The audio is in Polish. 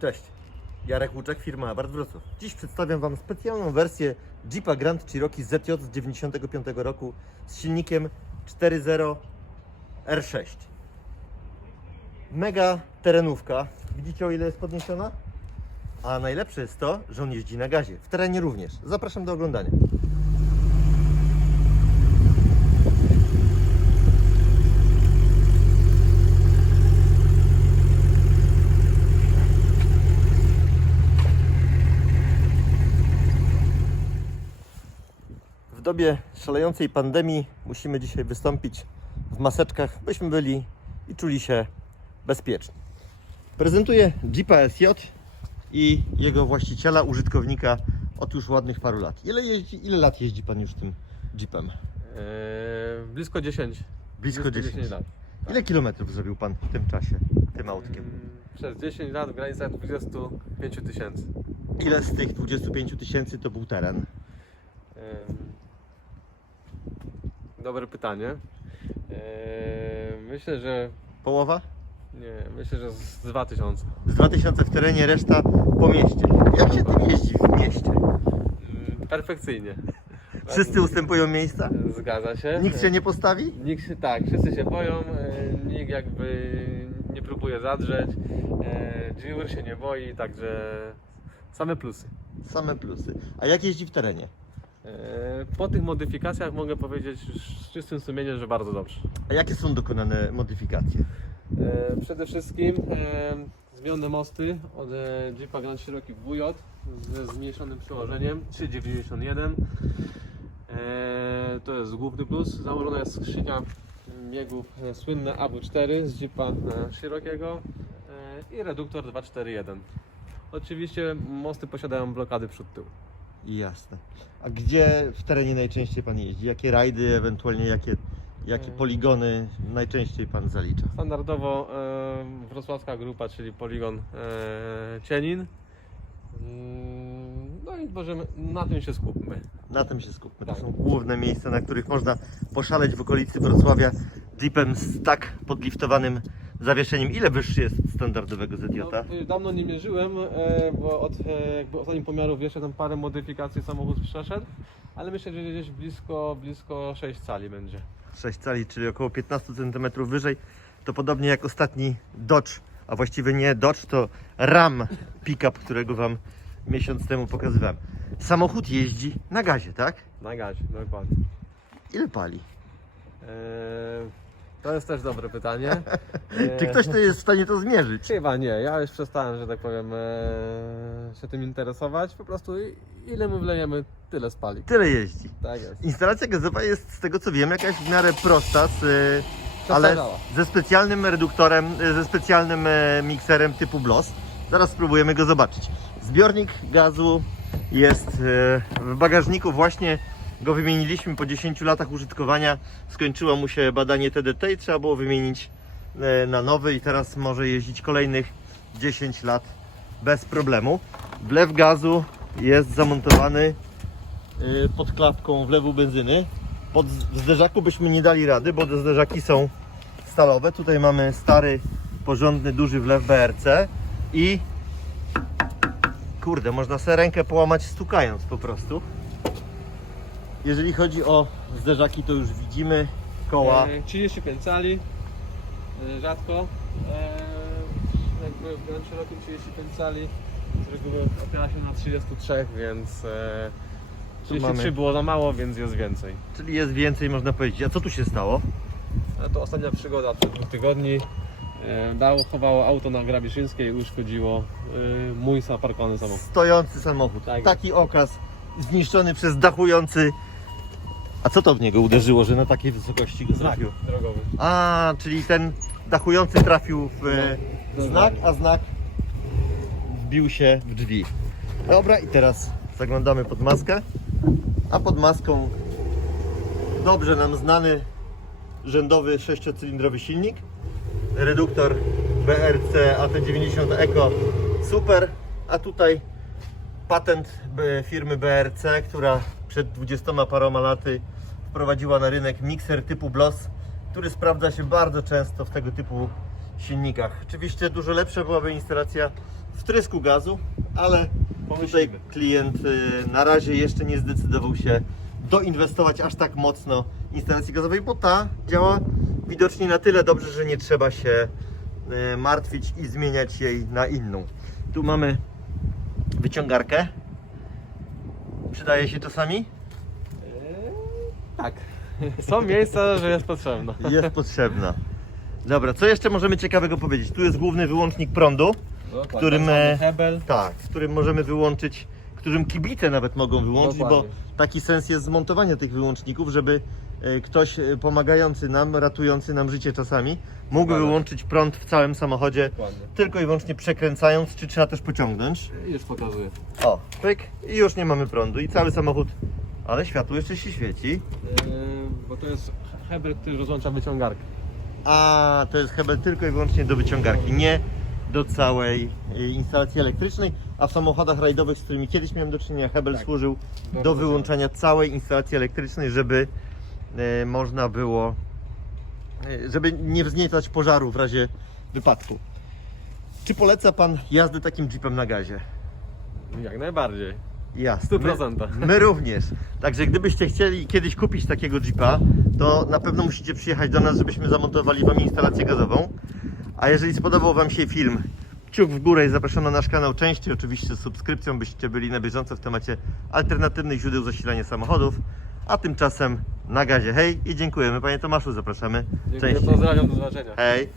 Cześć, Jarek Łuczek, firma Abarth Wrocław. Dziś przedstawiam Wam specjalną wersję Jeepa Grand Cherokee ZJ z 95 roku z silnikiem 4.0 R6. Mega terenówka. Widzicie o ile jest podniesiona? A najlepsze jest to, że on jeździ na gazie. W terenie również. Zapraszam do oglądania. W dobie szalejącej pandemii musimy dzisiaj wystąpić w maseczkach, byśmy byli i czuli się bezpieczni. Prezentuję Jeepa SJ i jego właściciela, użytkownika od już ładnych paru lat. Ile, jeździ, ile lat jeździ Pan już tym Jeepem? Eee, blisko 10. Blisko 10. lat. Ile kilometrów zrobił Pan w tym czasie, tym autkiem? Mm, Przez 10 lat w granicach 25 tysięcy. Ile z tych 25 tysięcy to był teren? Dobre pytanie. Eee, Myślę, że Połowa? nie, myślę, że z 2000. Z 2000 w terenie, reszta po mieście. Jak się tym jeździ w mieście? Mm, Perfekcyjnie. Wszyscy ustępują miejsca? Zgadza się. Nikt się nie postawi? Nikt się, tak, wszyscy się boją, e, nikt jakby nie próbuje zadrzeć, e, Dziur się nie boi, także same plusy. Same plusy. A jak jeździ w terenie? E, Po tych modyfikacjach mogę powiedzieć z czystym sumieniem, że bardzo dobrze. A jakie są dokonane modyfikacje? E, Przede wszystkim e, zmienne mosty od Jeepa Grand Cherokee WJ ze zmniejszonym przełożeniem 391. E, To jest główny plus. Założona jest skrzynia biegów słynne AW4 z Jeepa Cherokee'ego i reduktor 241. Oczywiście mosty posiadają blokady przód-tył. Jasne. A gdzie w terenie najczęściej Pan jeździ? Jakie rajdy, ewentualnie jakie, jakie Mm. poligony najczęściej Pan zalicza? Standardowo e, wrocławska grupa, czyli poligon e, Cienin. Mm, No i możemy, na tym się skupmy. Na tym się skupmy. To Tak. są główne miejsca, na których można poszaleć w okolicy Wrocławia Jeepem z tak podliftowanym zawieszeniem. Ile wyższy jest standardowego ZJ? No, y, dawno nie mierzyłem, e, bo od e, jakby ostatnich pomiarów jeszcze tam parę modyfikacji samochód przeszedł, ale myślę, że gdzieś blisko, blisko 6 cali będzie. 6 cali, czyli około 15 cm wyżej. To podobnie jak ostatni Dodge, a właściwie nie Dodge, to Ram pickup, którego Wam miesiąc temu pokazywałem. Samochód jeździ na gazie, tak? Na gazie, dokładnie. Ile pali? E, to jest też dobre pytanie. E, Czy ktoś to jest w stanie to zmierzyć? Chyba nie, ja już przestałem, że tak powiem, e, się tym interesować. Po prostu ile my wlejemy, tyle spali. Tyle jeździ. Tak jest. Instalacja gazowa jest z tego co wiem jakaś w miarę prosta, z, y, ale ze specjalnym reduktorem, y, ze specjalnym e, mikserem typu BLOS. Zaraz spróbujemy go zobaczyć. Zbiornik gazu jest e, w bagażniku, właśnie go wymieniliśmy po 10 latach użytkowania. Skończyło mu się badanie TDT i trzeba było wymienić e, na nowy i teraz może jeździć kolejnych 10 lat bez problemu. Wlew gazu jest zamontowany y, pod klapką wlewu benzyny. Pod zderzaku byśmy nie dali rady, bo te zderzaki są stalowe. Tutaj mamy stary, porządny, duży wlew BRC i kurde, można sobie rękę połamać stukając po prostu. Jeżeli chodzi o zderzaki, to już widzimy koła. E, 35 cali, e, rzadko. E, jakby w Grand Cherokee 35 cali, z reguły opiera się na 33, więc e, 33 mamy- było za mało, więc jest więcej. Czyli jest więcej, można powiedzieć. A co tu się stało? Ale to ostatnia przygoda przed dwóch tygodni. E, dało, chowało auto na Grabiszyńskiej i uszkodziło e, mój zaparkowany samochód. Stojący samochód. Tak. Taki okaz zniszczony przez dachujący. A co to w niego uderzyło, że na takiej wysokości go Znak trafił? drogowy. A, czyli ten dachujący trafił w e, No, znak, a znak wbił się w drzwi. Dobra, i teraz zaglądamy pod maskę. A pod maską dobrze nam znany rzędowy sześciocylindrowy silnik. Reduktor BRC AT90 Eco Super. A tutaj patent e, firmy BRC, która przed 20 paroma laty wprowadziła na rynek mikser typu BLOS, który sprawdza się bardzo często w tego typu silnikach. Oczywiście dużo lepsza byłaby instalacja wtrysku gazu, ale tutaj klient y, na razie jeszcze nie zdecydował się doinwestować aż tak mocno instalacji gazowej, bo ta działa widocznie na tyle dobrze, że nie trzeba się y, martwić i zmieniać jej na inną. Tu mamy wyciągarkę. Przydaje się czasami? Eee, tak. Są miejsca, że jest potrzebna. Jest potrzebna. Dobra, co jeszcze możemy ciekawego powiedzieć? Tu jest główny wyłącznik prądu. którym, e, Hebel. Tak, w którym możemy wyłączyć, którym kibice nawet mogą wyłączyć, Dokładnie. bo taki sens jest zmontowania tych wyłączników, żeby e, ktoś e, pomagający nam, ratujący nam życie czasami, mógł wyłączyć prąd w całym samochodzie, Dokładnie. tylko i wyłącznie przekręcając, czy trzeba też pociągnąć. Już pokazuję. O, pyk i już nie mamy prądu i cały samochód, ale światło jeszcze się świeci. Eee, bo to jest hebel, który rozłącza wyciągarkę. A to jest hebel tylko i wyłącznie do wyciągarki, nie do całej y, instalacji elektrycznej, a w samochodach rajdowych, z którymi kiedyś miałem do czynienia, hebel Tak. służył Do wyłączania całej instalacji elektrycznej, żeby y, można było, y, żeby nie wzniecać pożaru w razie wypadku. Czy poleca Pan jazdę takim jeepem na gazie? Jak najbardziej. Jasne. W 100%. My, my również. Także gdybyście chcieli kiedyś kupić takiego Jeepa, to na pewno musicie przyjechać do nas, żebyśmy zamontowali Wam instalację gazową. A jeżeli spodobał Wam się film, kciuk w górę i zapraszam na nasz kanał częściej, oczywiście z subskrypcją, byście byli na bieżąco w temacie alternatywnych źródeł zasilania samochodów. A tymczasem na gazie hej i dziękujemy Panie Tomaszu, zapraszamy Dziękuję, częściej. pozdrawiam, do zobaczenia. Hej.